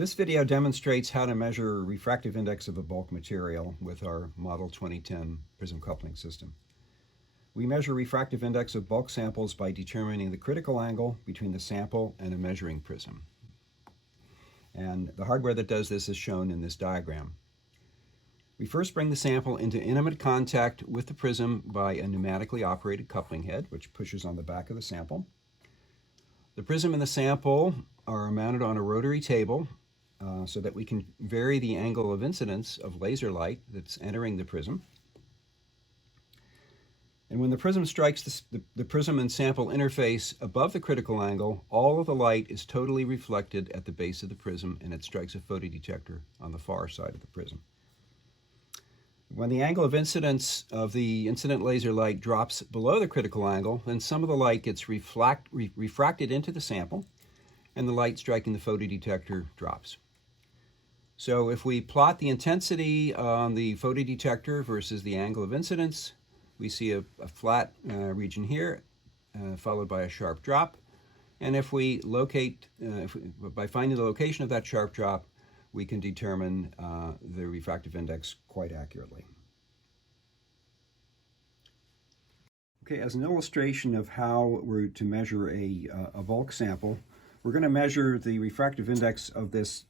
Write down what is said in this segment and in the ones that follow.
This video demonstrates how to measure refractive index of a bulk material with our Model 2010 prism coupling system. We measure refractive index of bulk samples by determining the critical angle between the sample and a measuring prism. And the hardware that does this is shown in this diagram. We first bring the sample into intimate contact with the prism by a pneumatically operated coupling head, which pushes on the back of the sample. The prism and the sample are mounted on a rotary table so that we can vary the angle of incidence of laser light that's entering the prism. And when the prism strikes the prism and sample interface above the critical angle, all of the light is totally reflected at the base of the prism, and it strikes a photodetector on the far side of the prism. When the angle of incidence of the incident laser light drops below the critical angle, then some of the light gets refracted into the sample, and the light striking the photodetector drops. So if we plot the intensity on the photodetector versus the angle of incidence, we see a flat region here, followed by a sharp drop. And if we locate, by finding the location of that sharp drop, we can determine the refractive index quite accurately. Okay, as an illustration of how we're to measure a bulk sample, we're going to measure the refractive index of this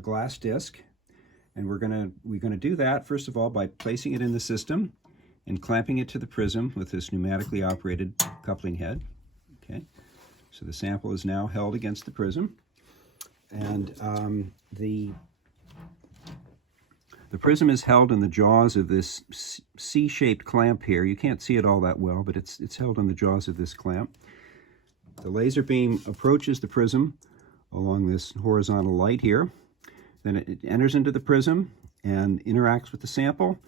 glass disc, and we're going to do that first of all by placing it in the system and clamping it to the prism with this pneumatically operated coupling head. Okay, so the sample is now held against the prism, and the prism is held in the jaws of this C-shaped clamp here. You can't see it all that well, but it's held in the jaws of this clamp. The laser beam approaches the prism along this horizontal light here. Then it enters into the prism and interacts with the sample,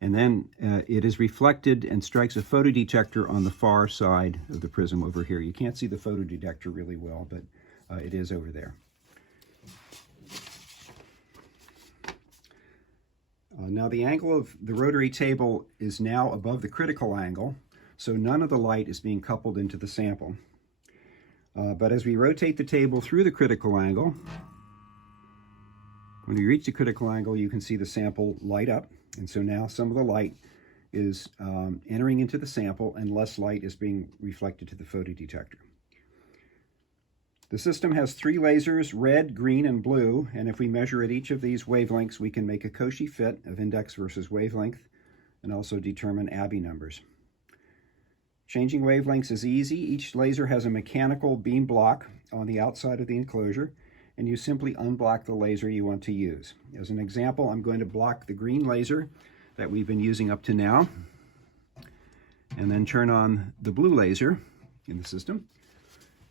and then it is reflected and strikes a photodetector on the far side of the prism over here. You can't see the photodetector really well, but it is over there. Now the angle of the rotary table is now above the critical angle, so none of the light is being coupled into the sample. But as we rotate the table through the critical angle, when we reach the critical angle, you can see the sample light up. And so now some of the light is entering into the sample and less light is being reflected to the photodetector. The system has 3 lasers, red, green, and blue, and if we measure at each of these wavelengths, we can make a Cauchy fit of index versus wavelength and also determine Abbe numbers. Changing wavelengths is easy. Each laser has a mechanical beam block on the outside of the enclosure, and you simply unblock the laser you want to use. As an example, I'm going to block the green laser that we've been using up to now, and then turn on the blue laser in the system.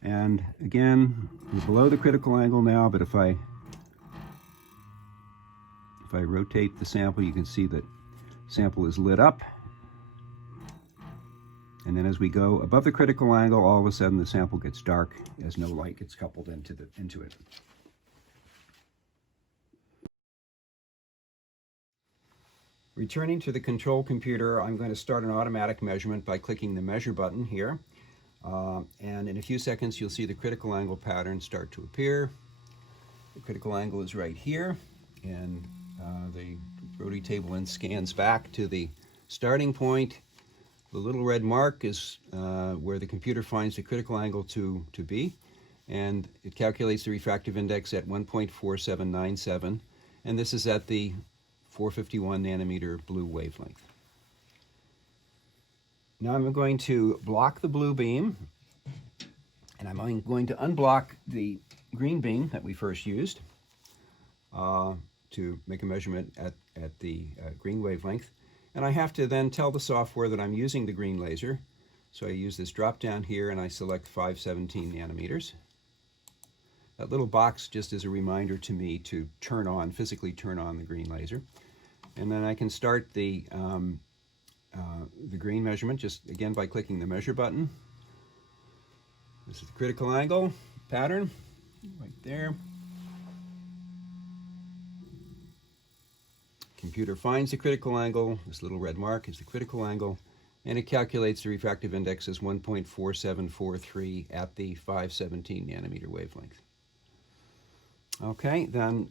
And again, we're below the critical angle now, but if I rotate the sample, you can see that sample is lit up. And then as we go above the critical angle, all of a sudden the sample gets dark as no light gets coupled into it. Returning to the control computer, I'm going to start an automatic measurement by clicking the measure button here. And in a few seconds, you'll see the critical angle pattern start to appear. The critical angle is right here, and the rotary table then scans back to the starting point. The little red mark is where the computer finds the critical angle to be, and it calculates the refractive index at 1.4797, and this is at the 451 nanometer blue wavelength. Now I'm going to block the blue beam, and I'm going to unblock the green beam that we first used to make a measurement at the green wavelength. And I have to then tell the software that I'm using the green laser. So I use this drop down here and I select 517 nanometers. That little box just is a reminder to me to physically turn on the green laser. And then I can start the green measurement just again by clicking the measure button. This is the critical angle pattern right there. Computer finds the critical angle. This little red mark is the critical angle, and it calculates the refractive index as 1.4743 at the 517 nanometer wavelength. Okay, then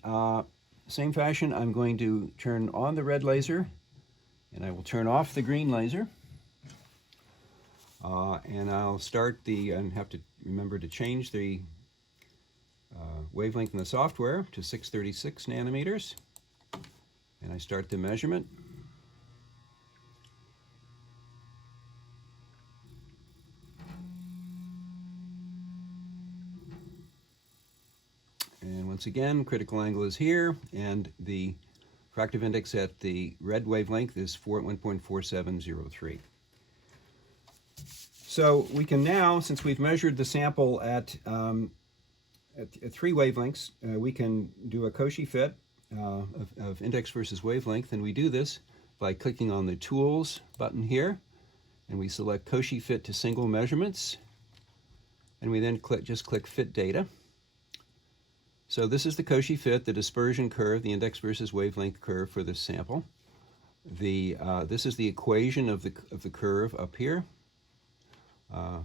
same fashion, I'm going to turn on the red laser, and I will turn off the green laser. And I'll start and have to remember to change the wavelength in the software to 636 nanometers. And I start the measurement. And once again, critical angle is here, and the refractive index at the red wavelength is 1.4703. So we can now, since we've measured the sample at 3 wavelengths, we can do a Cauchy fit of index versus wavelength, and we do this by clicking on the Tools button here, and we select Cauchy fit to single measurements, and we then just click Fit Data. So this is the Cauchy fit, the dispersion curve, the index versus wavelength curve for this sample. This is the equation of the curve up here.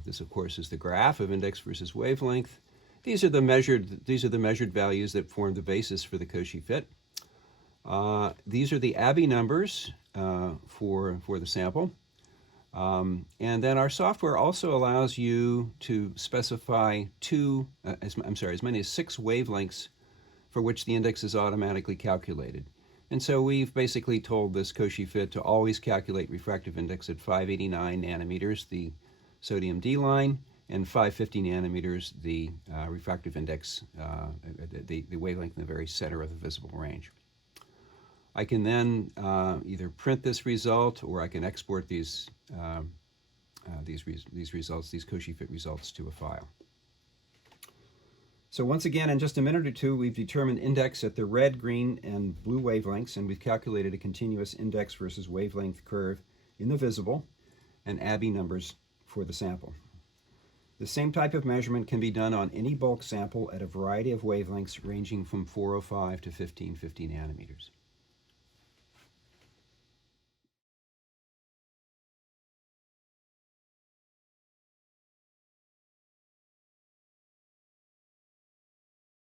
This, of course, is the graph of index versus wavelength. These are the measured values that form the basis for the Cauchy fit. These are the Abbey numbers for the sample. And then our software also allows you to specify as many as 6 wavelengths for which the index is automatically calculated. And so we've basically told this Cauchy fit to always calculate refractive index at 589 nanometers, the sodium D line, and 550 nanometers, the refractive index, the wavelength in the very center of the visible range. I can then either print this result, or I can export these results, these Cauchy fit results, to a file. So once again, in just a minute or two, we've determined index at the red, green, and blue wavelengths, and we've calculated a continuous index versus wavelength curve in the visible, and Abbey numbers for the sample. The same type of measurement can be done on any bulk sample at a variety of wavelengths ranging from 405 to 1550 nanometers.